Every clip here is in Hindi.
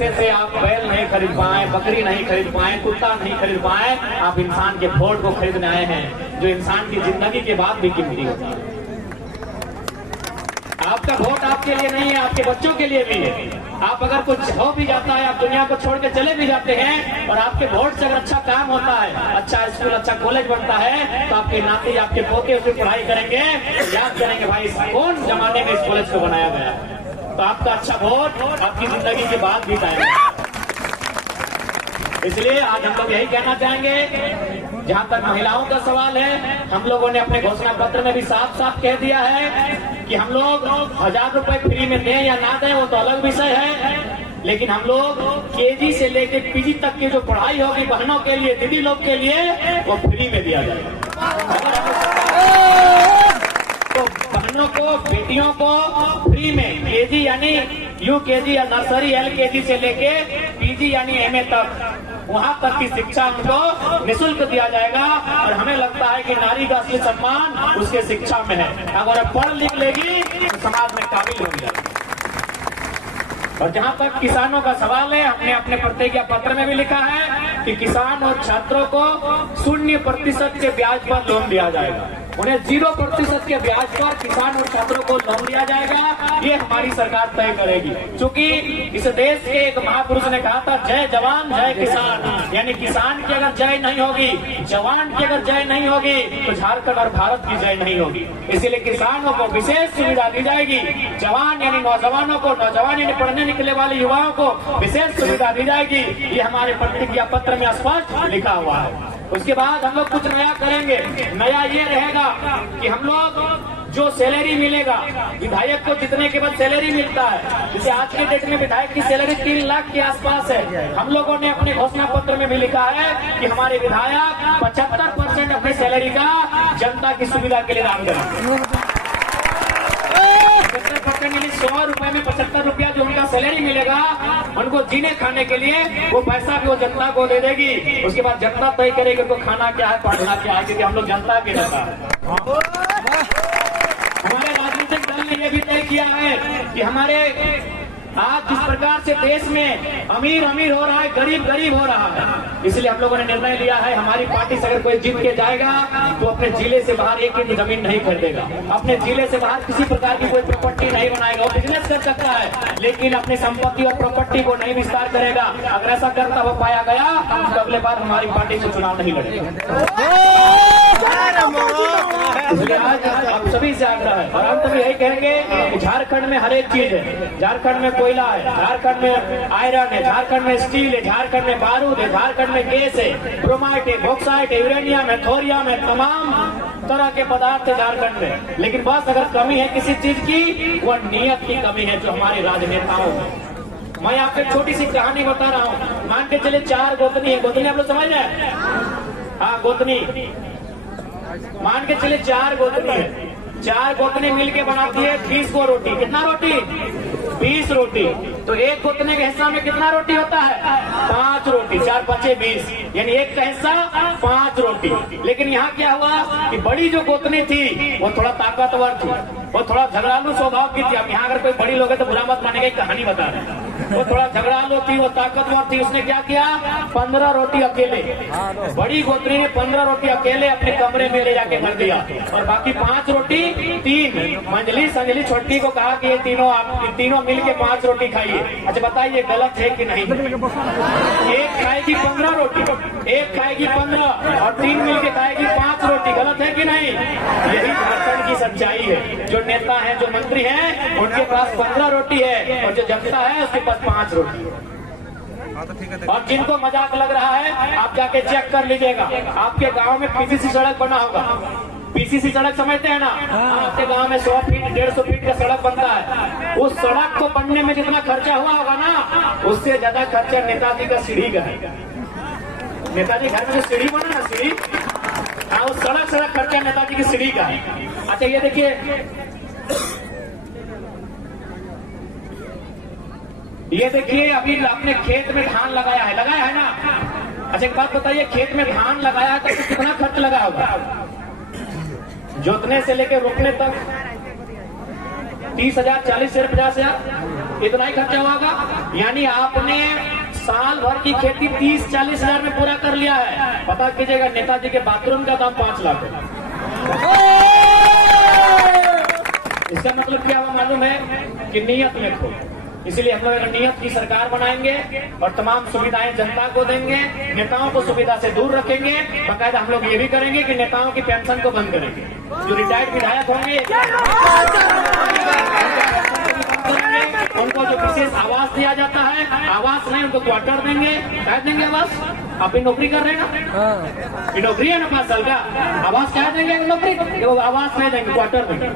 पैसे से आप बैल नहीं खरीद पाए, बकरी नहीं खरीद पाए, कुत्ता नहीं खरीद पाए, आप इंसान के वोट को खरीदने आए हैं, जो इंसान की जिंदगी के बाद भी कीमती होता है। आपका वोट आपके लिए नहीं है, आपके बच्चों के लिए भी है। आप अगर कुछ हो भी जाता है, आप दुनिया को छोड़ के चले भी जाते हैं और आपके वोट से अगर अच्छा काम होता है, अच्छा स्कूल, अच्छा कॉलेज बनता है, तो आपके नाती, आपके पोते उसकी पढ़ाई करेंगे, याद करेंगे भाई कौन जमाने में इस कॉलेज को बनाया गया। तो आपका अच्छा वोट आपकी जिंदगी के बाद भी आएगा। इसलिए आज हम लोग यही कहना चाहेंगे, जहां तक महिलाओं का सवाल है, हम लोगों ने अपने घोषणा पत्र में भी साफ साफ कह दिया है कि हम लोग 1000 रुपए फ्री में दें या ना दें वो तो अलग विषय है, लेकिन हम लोग केजी से लेकर पीजी तक की जो पढ़ाई होगी बहनों के लिए, दीदी लोग के लिए, वो फ्री में दिया जाएगा। तो बहनों को, बेटियों को फ्री में केजी यानी यूकेजी या नर्सरी एलकेजी से लेके पीजी यानी एमए तक, वहां तक की शिक्षा हमको निःशुल्क दिया जाएगा। और हमें लगता है कि नारी का असली सम्मान उसके शिक्षा में है। अगर पढ़ लिख लेगी तो समाज में काबिल हो जाएगी। और जहां तक किसानों का सवाल है, हमने अपने प्रतिज्ञा पत्र में भी लिखा है कि किसान और छात्रों को 0% के ब्याज पर लोन दिया जाएगा। उन्हें 0% के ब्याज पर किसान और छात्रों को लोन दिया जाएगा। ये हमारी सरकार तय करेगी, क्योंकि इस देश के एक महापुरुष ने कहा था, जय जवान जय किसान। यानी किसान की अगर जय नहीं होगी, जवान की अगर जय नहीं होगी, तो झारखंड और भारत की जय नहीं होगी। इसीलिए किसानों को विशेष सुविधा दी जाएगी, जवान यानी नौजवानों को, नौजवान यानी पढ़ने निकले वाले युवाओं को विशेष सुविधा दी जाएगी। ये हमारे प्रतिज्ञा पत्र में स्पष्ट लिखा हुआ है। उसके बाद हम लोग कुछ नया करेंगे। नया ये रहेगा कि हम लोग जो सैलरी मिलेगा, विधायक को जितने के बाद सैलरी मिलता है, जैसे आज के डेट में विधायक की सैलरी 3 लाख के आसपास है, हम लोगों ने अपने घोषणा पत्र में भी लिखा है कि हमारे विधायक 75% अपनी सैलरी का जनता की सुविधा के लिए दान करेंगे। 100 रुपए में 75 रुपया जो उनका सैलरी मिलेगा, उनको जीने खाने के लिए वो पैसा भी वो जनता को दे देगी। उसके बाद जनता तय करेगी उनको खाना क्या है, पढ़ना क्या है, क्योंकि हम लोग जनता के नेता हैं। हमारे राजनीतिक दल ने ये भी तय किया है कि हमारे आज जिस प्रकार से देश में अमीर अमीर हो रहा है, गरीब गरीब हो रहा है, इसलिए हम लोगों ने निर्णय लिया है, हमारी पार्टी से अगर कोई जीत के जाएगा तो अपने जिले से बाहर एक इंच जमीन नहीं खरीदेगा, अपने जिले से बाहर किसी प्रकार की कोई प्रॉपर्टी नहीं बनाएगा। वो बिजनेस कर सकता है, लेकिन अपनी संपत्ति और प्रॉपर्टी को नहीं विस्तार करेगा। अगर ऐसा करता हुआ पाया गया तो अगले बार हमारी पार्टी से चुनाव नहीं लड़ेगा। इसलिए आज आप सभी से आग्रह है, और अंत में यही कहेंगे कि झारखंड में हर एक चीज है। झारखंड में कोयला है, झारखंड में आयरन है, झारखंड में स्टील है, झारखंड में बारूद है, झारखंड में गैस है, ब्रोमाइट है, बॉक्साइट है, यूरेनियम है, थोरियम है, तमाम तरह के पदार्थ है झारखंड में। लेकिन बस अगर कमी है किसी चीज की, वह नियत की कमी है जो हमारे राजनेताओं में। मैं आपको एक छोटी सी कहानी बता रहा हूँ। मान के चले 4 गोतनी है, गोतनी आप लोग समझ रहे? हाँ, गोतनी। मान के चले 4 गोतनी है, 4 गोतनी मिलके बनाती है 20 को रोटी। कितना रोटी? 20 रोटी। तो एक गोतने के हिस्सा में कितना रोटी होता है? 5 रोटी। 4 5 20, यानी एक का हिस्सा 5 रोटी। लेकिन यहाँ क्या हुआ कि बड़ी जो गोतनी थी वो थोड़ा ताकतवर थी, वो थोड़ा झगड़ालू स्वभाव की थी। अब यहाँ अगर कोई बड़ी लोग है तो बुरा मत मानेगा, कहानी बता रहे हैं। वो थोड़ा झगड़ालू थी, वो ताकतवर थी। उसने क्या किया? 15 रोटी अकेले, बड़ी गोतनी ने 15 रोटी अकेले अपने कमरे में ले जाके भर दिया, और बाकी 5 रोटी 3 मंजली संजली छोटी को कहा कि ये तीनों मिलके 5 रोटी खाइए। अच्छा बताइए गलत है कि नहीं? एक खाएगी 15 रोटी, एक खाएगी 15 और 3 मिलके खाएगी 5 रोटी। गलत है कि नहीं? यही झारखंड की सच्चाई है। जो नेता है, जो मंत्री हैं, उनके पास 15 रोटी है, और जो जनता है उसके पास 5 रोटी है। और जिनको मजाक लग रहा है, आप जाके चेक कर लीजिएगा। आपके गांव में पीसीसी सड़क बना होगा, पीसीसी सड़क समझते हैं ना? आपके गांव में 100 फीट 150 फीट का सड़क बनता है। उस सड़क को बनने में जितना खर्चा हुआ होगा ना, उससे ज्यादा खर्चा नेताजी का सीढ़ी का है। नेताजी घर में जो सीढ़ी बना ना, सीढ़ी, हाँ, उस सड़क खर्चा नेताजी की सीढ़ी का है। अच्छा ये देखिए, ये देखिए अभी आपने खेत में धान लगाया है ना? अच्छा एक बात बताइए, खेत में धान लगाया है तो कितना खर्च लगा होगा? जोतने से लेकर रोपने तक 30,000, 40,000, 50,000। इतना ही खर्चा होगा। यानी आपने साल भर की खेती 30-40 हजार में पूरा कर लिया है। पता कीजिएगा नेताजी के बाथरूम का दाम 5 लाख है। इसका मतलब क्या हुआ मालूम है कि नियत में खो। इसलिए हम लोग एक नियत की सरकार बनाएंगे और तमाम सुविधाएं जनता को देंगे, नेताओं को सुविधा से दूर रखेंगे। बाकायदा हम लोग ये भी करेंगे कि नेताओं की पेंशन को बंद करेंगे। जो रिटायर्ड विधायक होंगे उनको जो विशेष आवास दिया जाता है, आवास नहीं उनको क्वार्टर देंगे। क्या देंगे आवास? आप भी नौकरी कर रहे हैं ना, ये नौकरी है ना 5 साल का, आवास क्या देंगे? नौकरी, वो आवास नहीं देंगे, क्वार्टर देंगे।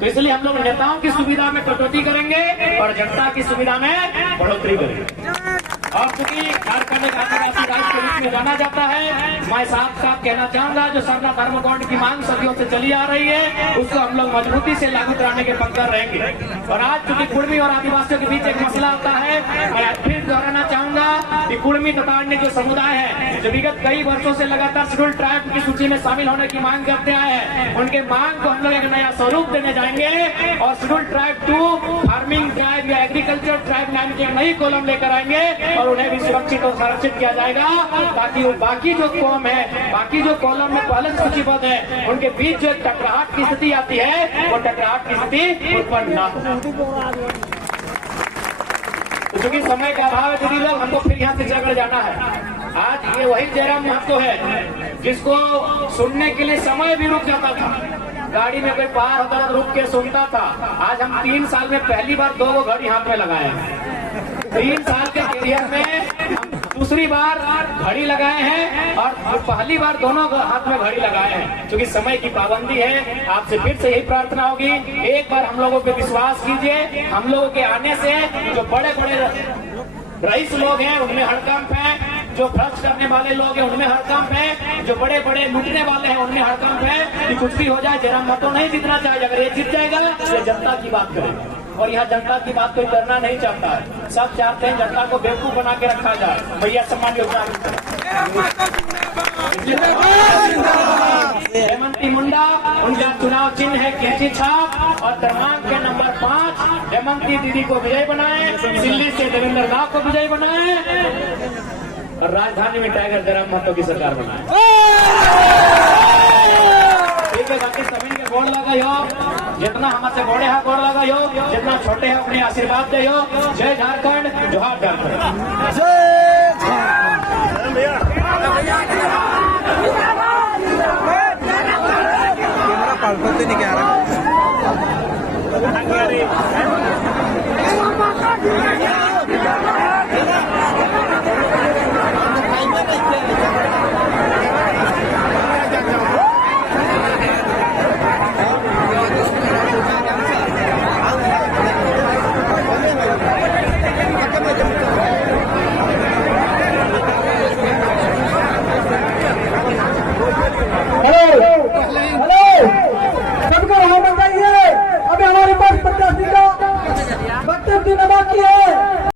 तो इसलिए हम लोग नेताओं की सुविधा में कटौती करेंगे और जनता की सुविधा में बढ़ोतरी करेंगे। और चूंकि झारखंड एक आदिवासी राज्य के रूप में जाना जाता है, मैं साफ साफ कहना चाहूंगा जो सरना धर्मकांड की मांग सदियों से चली आ रही है उसको हम लोग मजबूती से लागू कराने के पक्का रहेंगे। और आज चूंकि कुर्मी और आदिवासियों के बीच एक मसला आता है, मैं फिर दोहराना चाहूंगा कि कुर्मी तथा अन्य जो समुदाय है जो विगत कई वर्षों से लगातार शेड्यूल्ड ट्राइब की सूची में शामिल होने की मांग करते आए हैं, उनके मांग को हम लोग एक नया स्वरूप देने जाएंगे और शेड्यूल्ड ट्राइब 2 फार्मिंग ट्राइब या एग्रीकल्चर ट्राइब नाम की एक नई कॉलम लेकर आएंगे और उन्हें भी सुरक्षित और संरक्षित किया जाएगा ताकि वो बाकी जो कॉलम है, बाकी जो कॉलम में पहले से सूचीबद्ध है, उनके बीच जो टकराहट की स्थिति आती है वो टकराहट की स्थिति उत्पन्न ना हो। तो चूंकि समय का अभाव है दीदी लोग, हमको फिर यहाँ से जगड़ जाना है। आज ये वही जयराम महतो है जिसको सुनने के लिए समय भी रुक जाता था, गाड़ी में कोई पार होता था रुक के सुनता था। आज हम 3 साल में पहली बार 2 घड़ी हाथ में लगाए हैं। 3 साल के करियर में दूसरी बार घड़ी लगाए हैं और पहली बार दोनों हाथ में घड़ी लगाए हैं। क्योंकि समय की पाबंदी है, आपसे फिर से यही प्रार्थना होगी, एक बार हम लोगों पे विश्वास कीजिए। हम लोगों के आने से जो बड़े बड़े रईस लोग हैं उनमें हड़कंप है, जो भ्रष्ट करने वाले लोग हैं उनमें हड़कंप है, जो बड़े बड़े लूटने वाले हैं उनमें हड़कंप है कि कुछ भी हो जाए जयराम महतो नहीं जीतना चाहिए। अगर ये जीत जाएगा ये जनता की बात करेगा और यहाँ जनता की बात कोई करना नहीं चाहता है। सब चाहते हैं जनता को बेवकूफ बना के रखा जाए। भैया सम्मान योजना हेमंती मुंडा, उनका चुनाव चिन्ह है कैंची छाप और क्रमांक के नंबर 5 हेमंती दीदी को विजय बनाए, दिल्ली से देवेंद्र राव को विजय बनाए और राजधानी में टाइगर जयराम महतो की सरकार बनाए। ठीक है, बाकी सभी के गोड़ लगा हो, जितना हमसे बड़े है गोड़ लगा हो, जितना छोटे हैं अपने आशीर्वाद दे हो। जय झारखंड।